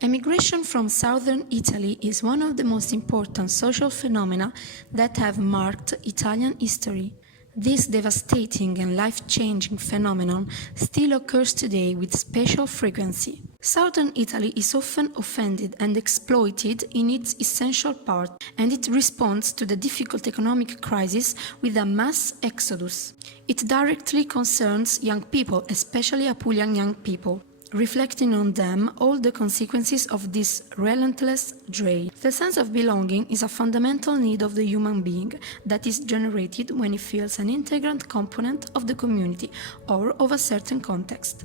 Emigration from southern Italy is one of the most important social phenomena that have marked Italian history. This devastating and life-changing phenomenon still occurs today with special frequency. Southern Italy is often offended and exploited in its essential part, and it responds to the difficult economic crisis with a mass exodus. It directly concerns young people, especially Apulian young people, reflecting on them all the consequences of this relentless drain. The sense of belonging is a fundamental need of the human being that is generated when he feels an integral component of the community or of a certain context.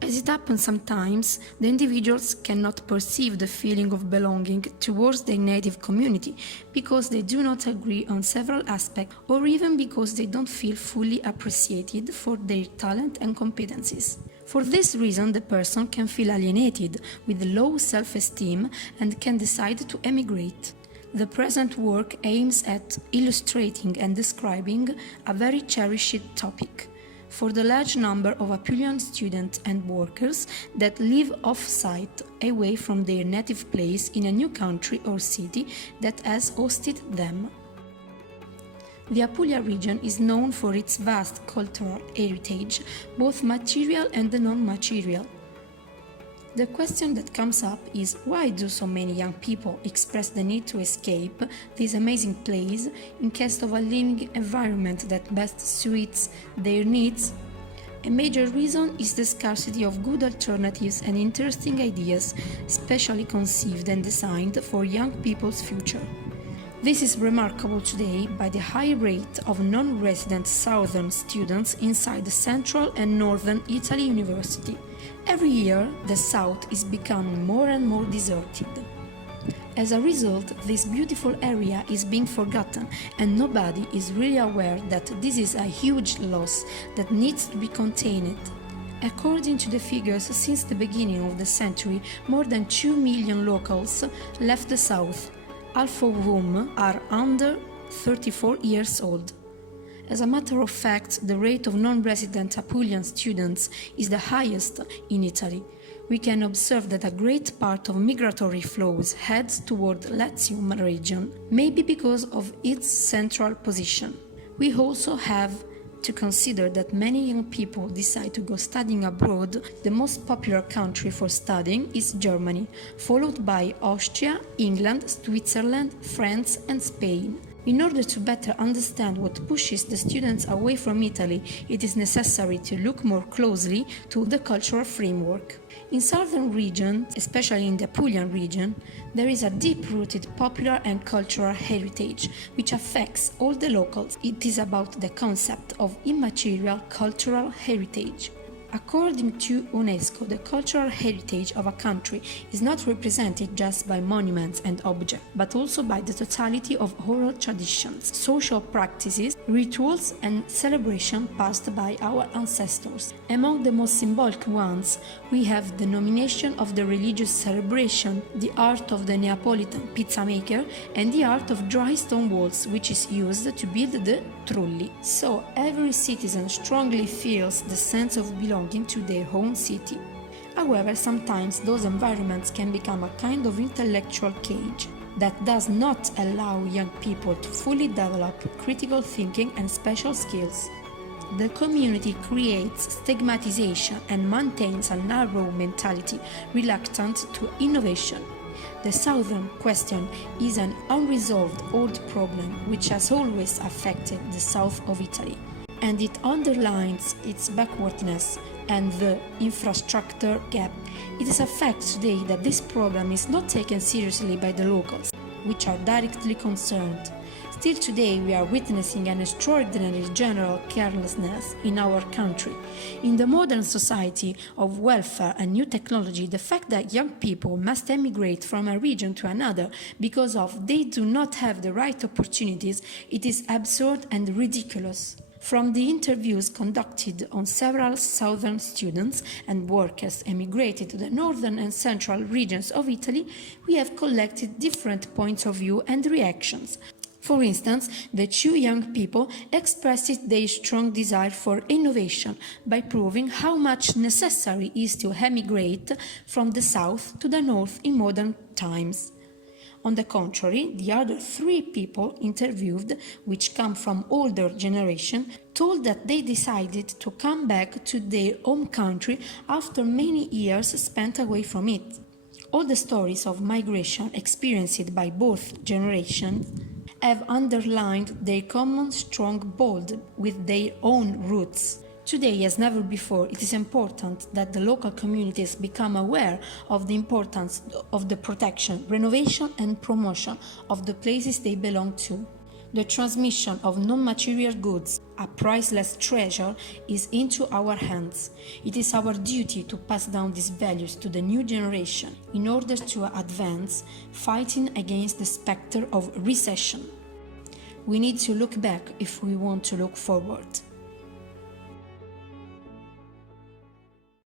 As it happens sometimes, the individuals cannot perceive the feeling of belonging towards their native community because they do not agree on several aspects or even because they don't feel fully appreciated for their talent and competencies. For this reason, the person can feel alienated with low self-esteem and can decide to emigrate. The present work aims at illustrating and describing a very cherished topic. For the large number of Apulian students and workers that live off-site, away from their native place in a new country or city that has hosted them. The Apulia region is known for its vast cultural heritage, both material and non-material. The question that comes up is why do so many young people express the need to escape this amazing place in quest of a living environment that best suits their needs? A major reason is the scarcity of good alternatives and interesting ideas, specially conceived and designed for young people's future. This is remarkable today by the high rate of non-resident southern students inside the central and northern Italy university. Every year, the south is becoming more and more deserted. As a result, this beautiful area is being forgotten, and nobody is really aware that this is a huge loss that needs to be contained. According to the figures, since the beginning of the century, more than 2 million locals left the south, half of whom are under 34 years old. As a matter of fact, the rate of non-resident Apulian students is the highest in Italy. We can observe that a great part of migratory flows heads toward Latium region, maybe because of its central position. We also have to consider that many young people decide to go studying abroad. The most popular country for studying is Germany, followed by Austria, England, Switzerland, France and Spain. In order to better understand what pushes the students away from Italy, it is necessary to look more closely to the cultural framework. In southern region, especially in the Apulian region, there is a deep-rooted popular and cultural heritage which affects all the locals. It is about the concept of immaterial cultural heritage. According to UNESCO, the cultural heritage of a country is not represented just by monuments and objects, but also by the totality of oral traditions, social practices, rituals, and celebrations passed by our ancestors. Among the most symbolic ones, we have the nomination of the religious celebration, the art of the Neapolitan pizza maker, and the art of dry stone walls, which is used to build the trulli. So every citizen strongly feels the sense of belonging to their own city. However, sometimes those environments can become a kind of intellectual cage that does not allow young people to fully develop critical thinking and special skills. The community creates stigmatization and maintains a narrow mentality, reluctant to innovation. The southern question is an unresolved old problem which has always affected the south of Italy, and it underlines its backwardness and the infrastructure gap. It is a fact today that this problem is not taken seriously by the locals, which are directly concerned. Still today we are witnessing an extraordinary general carelessness in our country. In the modern society of welfare and new technology, the fact that young people must emigrate from a region to another because of they do not have the right opportunities, it is absurd and ridiculous. From the interviews conducted on several southern students and workers emigrated to the northern and central regions of Italy, we have collected different points of view and reactions. For instance, the two young people expressed their strong desire for innovation by proving how much necessary is to emigrate from the south to the north in modern times. On the contrary, the other three people interviewed, which come from older generation, told that they decided to come back to their home country after many years spent away from it. All the stories of migration experienced by both generations have underlined their common strong bond with their own roots. Today, as never before, it is important that the local communities become aware of the importance of the protection, renovation and promotion of the places they belong to. The transmission of non-material goods, a priceless treasure, is into our hands. It is our duty to pass down these values to the new generation in order to advance, fighting against the specter of recession. We need to look back if we want to look forward.